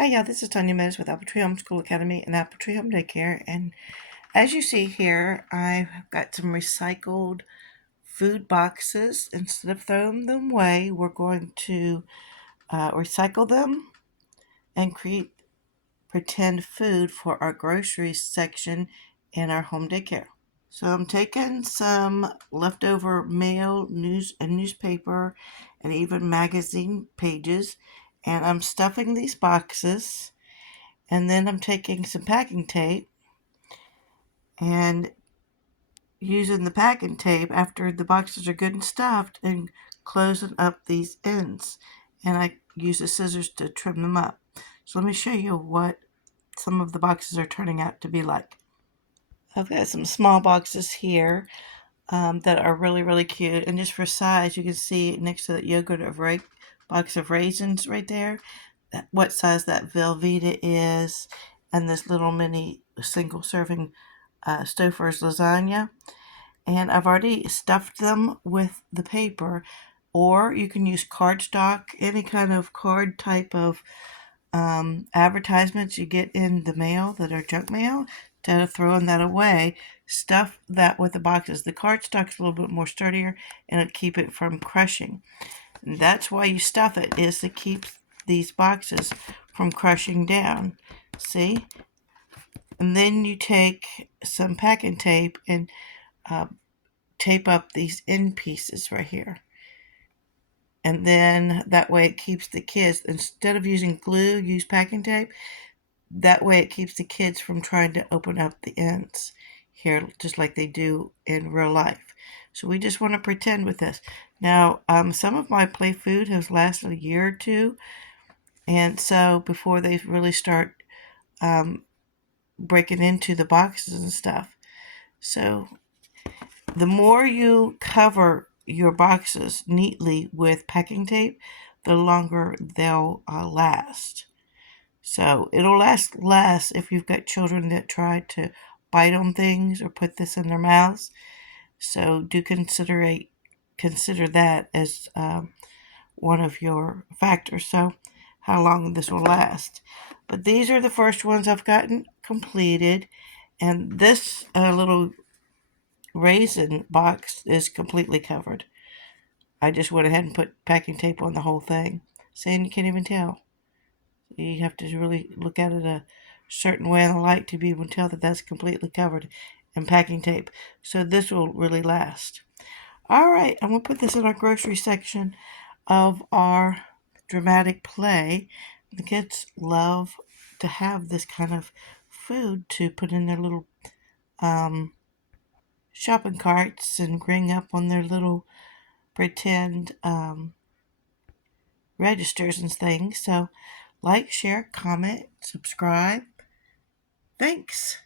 Hi, yeah, this is Tanya Meadows with Apple Tree Homeschool Academy and Apple Tree Home Daycare. And as you see here, I've got some recycled food boxes. Instead of throwing them away, we're going to recycle them and create pretend food for our groceries section in our home daycare. So I'm taking some leftover mail, news, and newspaper, and even magazine pages, and I'm stuffing these boxes. And then I'm taking some packing tape and using the packing tape after the boxes are good and stuffed and closing up these ends. And I use the scissors to trim them up. So let me show you what some of the boxes are turning out to be like. I've got some small boxes here that are really, really cute. And just for size, you can see next to that box of raisins right there, what size that Velveeta is, and this little mini single serving Stouffer's lasagna. And I've already stuffed them with the paper, or you can use cardstock, any kind of card type of advertisements you get in the mail that are junk mail. Instead of throwing that away, stuff that with the boxes. The cardstock's a little bit more sturdier and it'll keep it from crushing. And that's why you stuff it, is to keep these boxes from crushing down. See? And then you take some packing tape and tape up these end pieces right here. And then that way it keeps the kids, instead of using glue, use packing tape. That way it keeps the kids from trying to open up the ends here, just like they do in real life. So we just want to pretend with this. Now, some of my play food has lasted a year or two. And so before they really start breaking into the boxes and stuff. So the more you cover your boxes neatly with packing tape, the longer they'll last. So it'll last less if you've got children that try to bite on things or put this in their mouths. So do consider that as one of your factors. So how long this will last. But these are the first ones I've gotten completed, and this little raisin box is completely covered. I just went ahead and put packing tape on the whole thing, saying you can't even tell. You have to really look at it a certain way in the light to be able to tell that that's completely covered in packing tape. So this will really last. All right, I'm going to put this in our grocery section of our dramatic play. The kids love to have this kind of food to put in their little shopping carts and ring up on their little pretend registers and things. So like, share, comment, subscribe. Thanks.